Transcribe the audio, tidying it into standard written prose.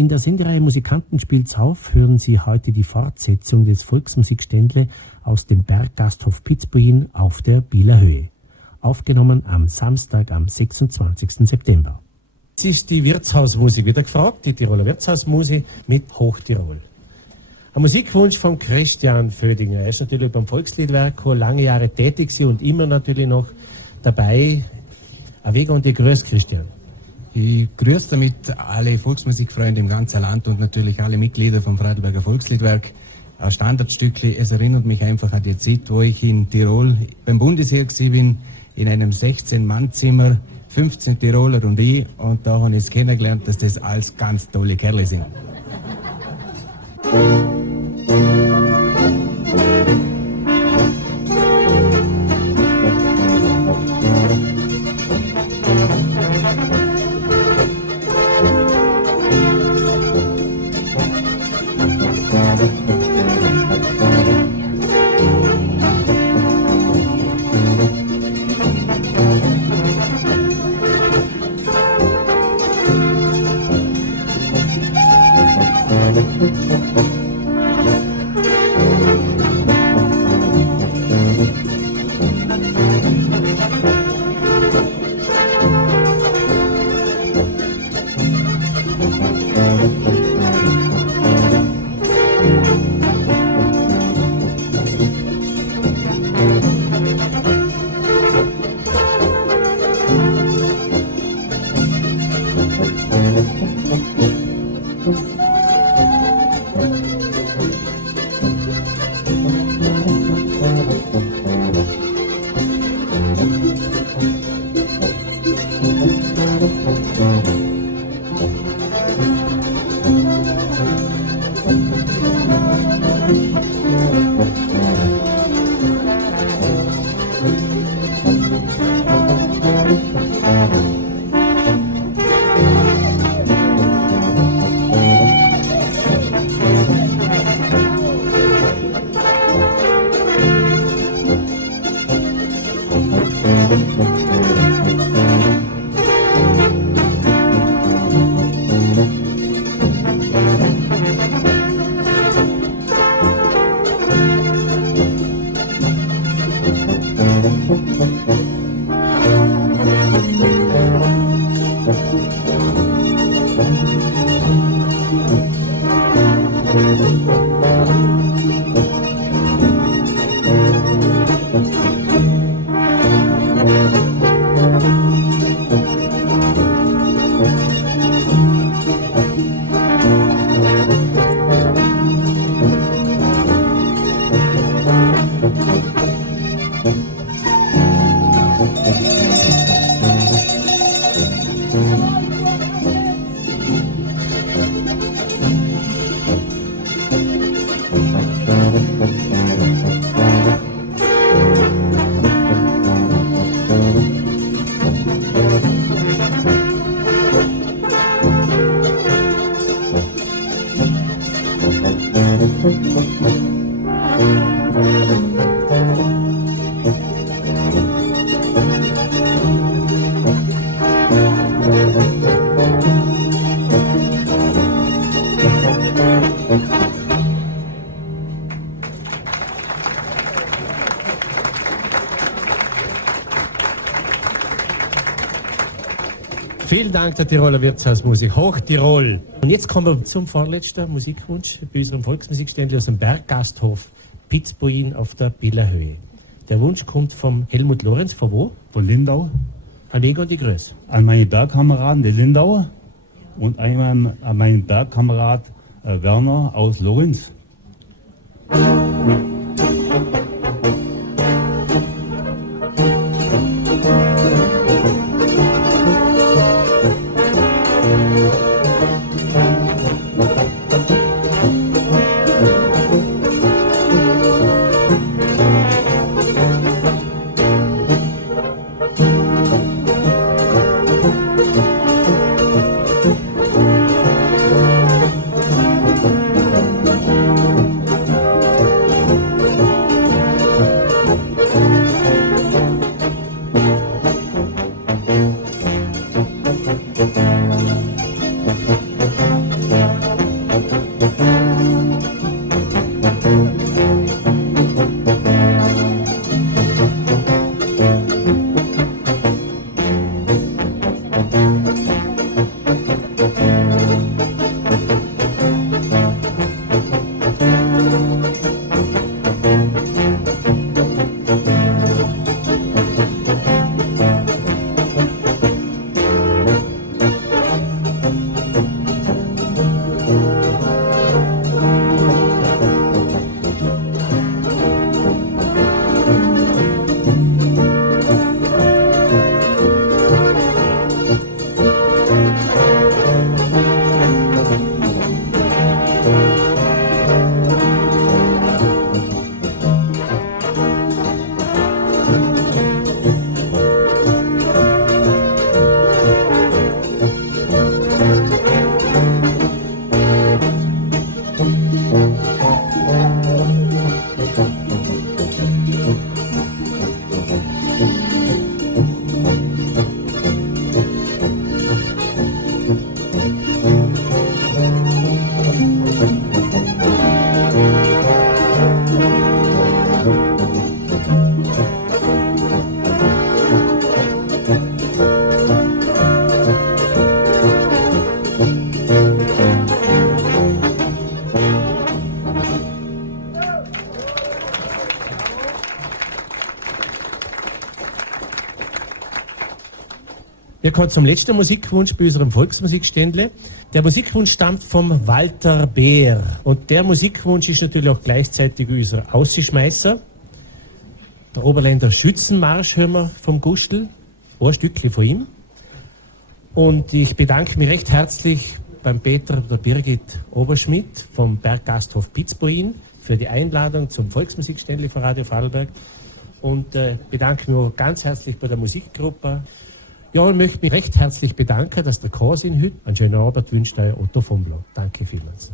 In der Sendereihe Musikanten spielt's auf hören Sie heute die Fortsetzung des Volksmusikständle aus dem Berggasthof Pitzbuin auf der Bieler Höhe. Aufgenommen am Samstag, am 26. September. Es ist die Wirtshausmusik wieder gefragt, die Tiroler Wirtshausmusik mit Hochtirol. Ein Musikwunsch von Christian Födinger. Er ist natürlich beim Volksliedwerk lange Jahre tätig und immer natürlich noch dabei. Ein Weg und die Grüß, Christian. Ich grüße damit alle Volksmusikfreunde im ganzen Land und natürlich alle Mitglieder vom Vorarlberger Volksliedwerk. Ein Standardstückli, es erinnert mich einfach an die Zeit, wo ich in Tirol beim Bundesheer bin, in einem 16-Mann-Zimmer, 15 Tiroler und ich, und da habe ich es kennengelernt, dass das alles ganz tolle Kerle sind. Vielen Dank der Tiroler Wirtshausmusik, Hochtirol. Und jetzt kommen wir zum vorletzten Musikwunsch bei unserem Volksmusikständler aus dem Berggasthof Pitzbuin auf der Bieler Höhe. Der Wunsch kommt vom Helmut Lorenz, von wo? Von Lindau. An Ego und die Grüß. An meine Bergkameraden, die Lindauer. Und einmal an meinen Bergkamerad Werner aus Lorenz. Wir kommen zum letzten Musikwunsch bei unserem Volksmusikständle. Der Musikwunsch stammt vom Walter Beer. Und der Musikwunsch ist natürlich auch gleichzeitig unser Ausschmeißer. Der Oberländer Schützenmarsch hören wir vom Gustl. Ein Stückchen von ihm. Und ich bedanke mich recht herzlich beim Peter und der Birgit Oberschmidt vom Berggasthof Pitzbuin für die Einladung zum Volksmusikständle von Radio Vorarlberg. Und bedanke mich auch ganz herzlich bei der Musikgruppe. Ja, und möchte mich recht herzlich bedanken, dass der Chor in heute einen schönen Abend wünscht, euer Otto von Blau. Danke vielmals.